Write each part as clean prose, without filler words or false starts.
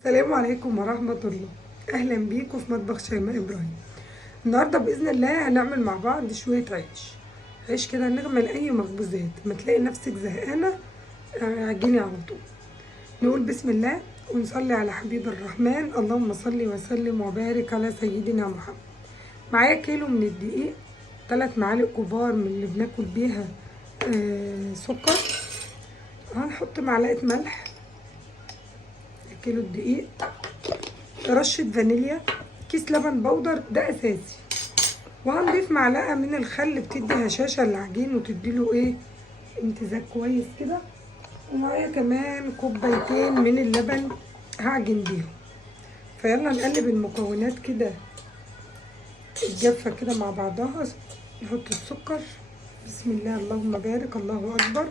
السلام عليكم ورحمة الله. أهلا بيكم في مطبخ شيماء إبراهيم. النهاردة بإذن الله هنعمل مع بعض شوية عيش كده، نعمل أي مخبوزات ما تلاقي نفسك زهقانة عجيني على طول. نقول بسم الله ونصلي على حبيب الرحمن. اللهم صل وسلم وبارك على سيدنا محمد. معايا كيلو من الدقيق، 3 معالق كبار من اللي بناكل بيها سكر. هنحط معلقة ملح، كيلو الدقيق، رشة فانيليا، كيس لبن بودر ده اساسي، وهنضيف معلقة من الخل بتدي هشاشة للعجين وتديله امتزاج كويس كده. ومعايا كمان كوبايتين من اللبن هعجن بيهم. فيلا نقلب المكونات كده الجافة كده مع بعضها. نحط السكر، بسم الله اللهم بارك الله اكبر،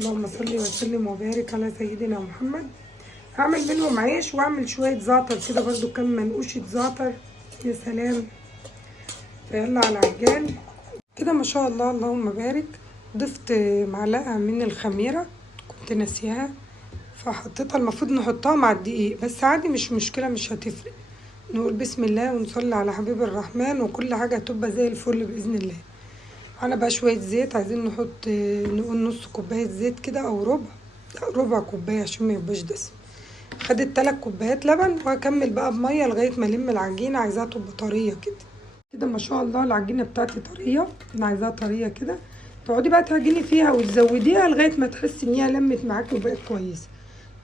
اللهم صل وسلم وبارك على سيدنا محمد. هعمل منهم عيش واعمل شوية زعتر كده برضو، كام منقوشة زعتر، يا سلام. فيلا على العجان كده ما شاء الله اللهم بارك. ضفت معلقة من الخميرة كنت ناسيها فحطيتها، المفروض نحطها مع الدقيق بس عادي مش مشكلة مش هتفرق. نقول بسم الله ونصلي على حبيب الرحمن وكل حاجة هتبقى زي الفل بإذن الله. انا بقى شوية زيت، عايزين نحط نقول نص كوباية زيت كده او ربع كوباية عشان ما يبقاش دسم. خدت 3 كوبايات لبن وهكمل بقى بميه لغايه ما الم العجينه. عايزاها تبقى طريه كده كده ما شاء الله. العجينه بتاعتي طريه، انا عايزاها طريه كده. تقعدي بقى تعجني فيها وتزوديها لغايه ما تحسي ان هي لمت معاكي وبقت كويسه.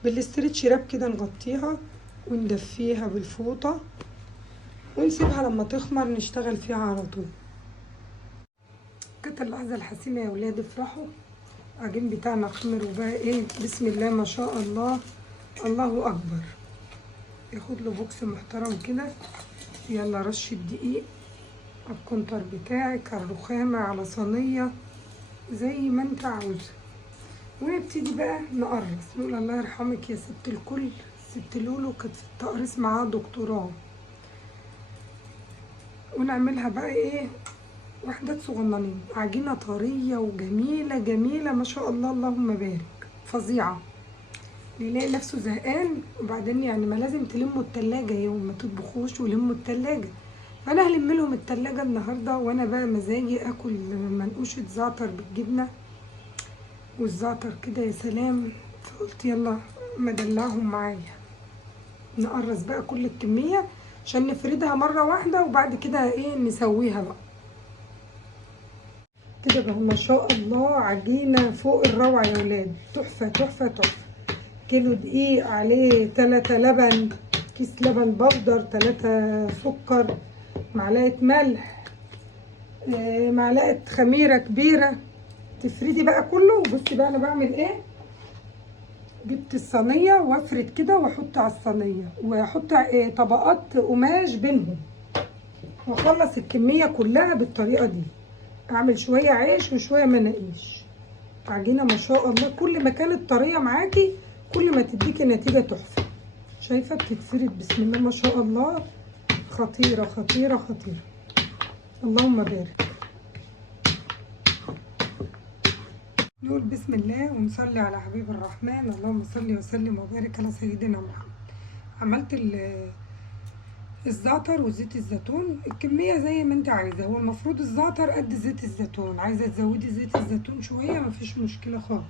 بالاسترتش راب كده نغطيها وندفيها بالفوطه ونسيبها لما تخمر نشتغل فيها على طول. كانت اللحظه الحسيمه يا ولاد، افرحوا. العجين بتاعنا خمر وبقى بسم الله ما شاء الله، الله اكبر. ياخد له بوكس محترم كده. يلا رشة دقيق على الكونتر بتاعك، على الرخامة، على صينية، زي ما انت عاوزة. ونبتدي بقى نقرص. نقول الله يرحمك يا ست الكل، ست لولو كانت في التقريص معاها دكتوراه. ونعملها بقى وحدات صغننين. عجينة طرية وجميلة جميلة ما شاء الله اللهم بارك، فظيعة. يلاقي نفسه زهقان وبعدين يعني ما لازم تلموا التلاجة يوم ما تطبخوش ولموا التلاجة. فانا هلم لهم التلاجة النهارده، وانا بقى مزاجي اكل منقوشة زعتر بالجبنة والزعتر كده يا سلام. فقلت يلا مدلعهم معايا. نقرص بقى كل الكمية عشان نفردها مرة واحدة وبعد كده نسويها بقى كده بقى. ما شاء الله عجينة فوق الروعة يا ولاد، تحفة تحفة تحفة. كيلو دقيق عليه 3 لبن، كيس لبن بودر، 3 سكر، معلقة ملح، معلقة خميرة كبيرة. تفردي بقى كله. بصي بقى انا بعمل جبت الصينية وافرد كده واحط على الصينية واحط طبقات قماش بينهم واخلص الكمية كلها بالطريقة دي. اعمل شوية عيش وشوية مناقيش. عجينة ما شاء الله كل ما كانت طرية معاكي كل ما تديكي نتيجة تحفة. شايفة بتتفرد بسم الله ما شاء الله، خطيرة خطيرة خطيرة، اللهم بارك. نقول بسم الله ونصلي على حبيب الرحمن. اللهم صل وسلم وبارك على سيدنا محمد. عملت الزعتر وزيت الزيتون، الكمية زي ما انت عايزة. هو المفروض الزعتر قد زيت الزيتون، عايزة تزودي زيت الزيتون شوية مفيش مشكلة خالص.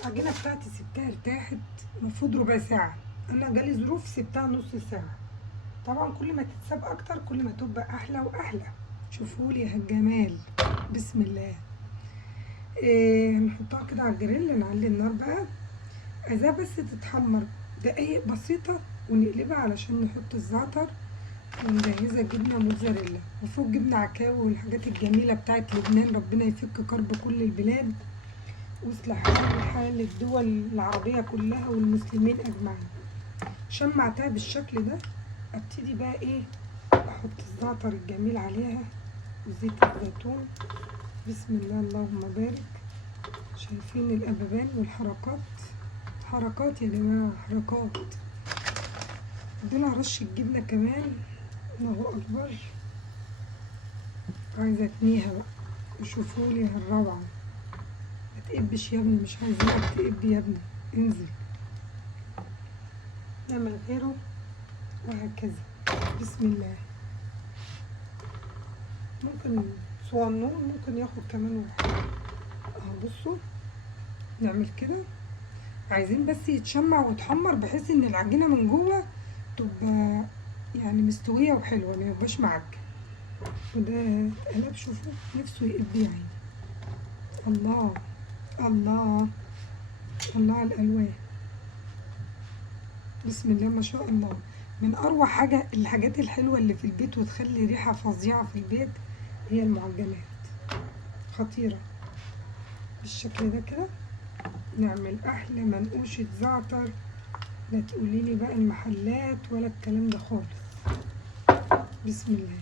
العجينة بتاعتي سبتها ارتاحت المفروض ربع ساعة، انا جالي ظروف سبتها نص ساعة. طبعا كل ما تتساب اكتر كل ما تبقى احلى واحلى. شوفوا لي هالجمال، بسم الله. نحطها كده على الجريل، نعلي النار بقى. عايزاها بس تتحمر دقايق بسيطة ونقلبها علشان نحط الزعتر ومجهزة جبنة موتزاريلا، وفوق جبنة عكاوي والحاجات الجميلة بتاعت لبنان. ربنا يفك كرب كل البلاد ويصلح حال الدول العربية كلها والمسلمين أجمعين. شمعتها بالشكل ده. ابتدي بقى احط الزعتر الجميل عليها وزيت الزيتون، بسم الله اللهم بارك. شايفين القببان والحركات، حركات يا جماعة حركات. ادينا رشة جبنة كمان، الله اكبر. عايزة اتنيها بقى وشوفولي هالروعة. ما تقبش يا ابني، مش عايزينك تقب يا ابني، انزل. نعمل غيره وهكذا. بسم الله. ممكن صغنون، ممكن ياخد كمان واحد اهو. بصوا نعمل كده، عايزين بس يتشمع ويتحمر بحيث ان العجينه من جوه تبقى يعني مستويه وحلوه، ما يبقاش معجن. وده اتقلب، شوفوا نفسه يقب يعني. الله الله الله على الالوان، بسم الله ما شاء الله. من اروع حاجه الحاجات الحلوه اللي في البيت وتخلي ريحه فظيعه في البيت هي المعجنات، خطيره. بالشكل ده كده نعمل احلى منقوشه زعتر. لا تقولي لي بقى المحلات ولا الكلام ده خالص. بسم الله.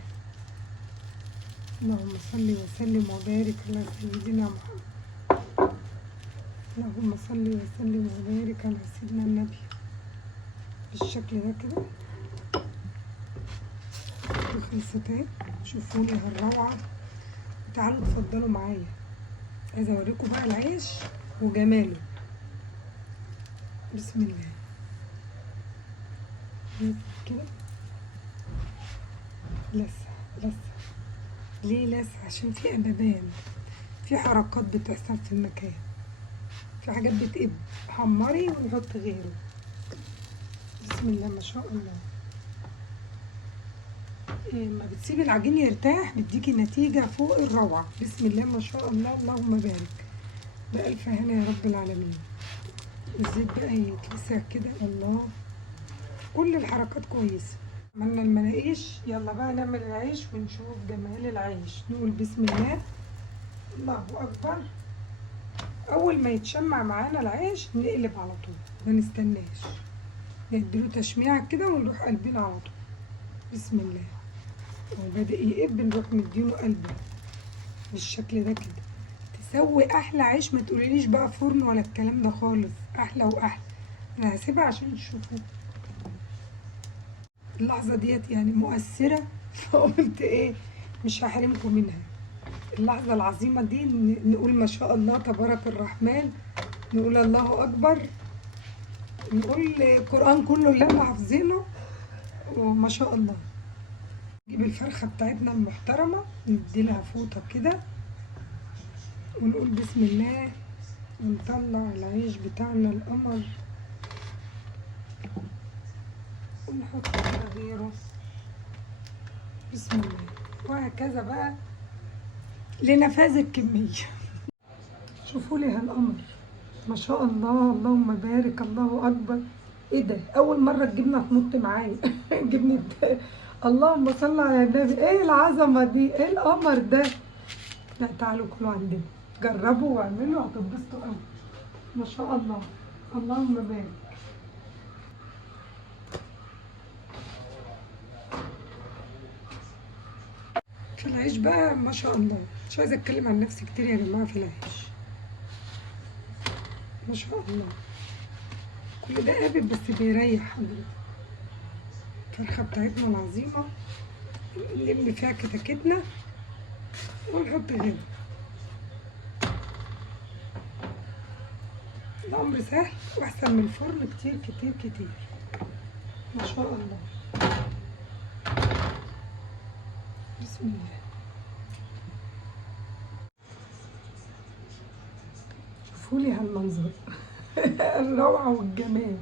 اللهم صل وسلم وبارك على سيدنا محمد. اللهم صل وسلم وبارك على سيدنا النبي. بالشكل ده كده خلصت اهي. شوفوا لي هالروعه. تعالوا اتفضلوا معايا، عايزه اوريكم بقى العيش وجماله. بسم الله كده. لسه ليه لسه؟ عشان في قلبان، في حركات بتحصل في المكان، في حاجات بتقب. حمري ونحط غيره. بسم الله ما شاء الله. لما بتسيبي العجين يرتاح بتديكي نتيجة فوق الروعة. بسم الله ما شاء الله، اللهم بارك. بألف هنا يا رب العالمين. الزيت بقى يتلسع كده. الله، كل الحركات كويسة. عملنا المناقيش، يلا بقى نعمل العيش ونشوف جمال العيش. نقول بسم الله، الله أكبر. أول ما يتشمع معانا العيش نقلب على طول، ما نستناش، نديله تشميعة كده ونروح قلبين على طول. بسم الله. وبدأ يقب نروح مدينه قلبه بالشكل ده كده. تسوي احلى عيش، ما تقوليليش بقى فرن ولا الكلام ده خالص. احلى واحلى. انا هسيبها عشان تشوفوا اللحظه ديت يعني مؤثره فقلت ايه مش هحرمكم منها. اللحظه العظيمه دي نقول ما شاء الله تبارك الرحمن، نقول الله اكبر، نقول القران كله اللي احنا حافظينه وما شاء الله. نجيب الفرخه بتاعتنا المحترمه نديلها فوطه كده ونقول بسم الله، ونطلع العيش بتاعنا القمر ونحط على غيره. بسم الله. وهكذا بقى لنفاذ الكمية. شوفوا لي هالقمر ما شاء الله، اللهم بارك، الله اكبر. ايه ده؟ اول مرة الجبنة تنط معايا جبنة اللهم صل على النبي. ايه العظمة دي؟ ايه القمر ده؟ لا تعالوا كلوا عندنا، جربوا واعملوا هتتبسطوا قوي. ما شاء الله، اللهم بارك. في العيش بقى ما شاء الله، مش عايزه اتكلم عن نفسي كتير يا جماعه. في العيش ما شاء الله، كل ده قابل بس بيريح حضرتك. الفرخه بتاعتنا العظيمه نلم فيها كتاكتنا ونحط غيره. الامر سهل واحسن من الفرن كتير كتير كتير. ما شاء الله. بسم الله. شوفوا لي هالمنظر الروعه والجمال.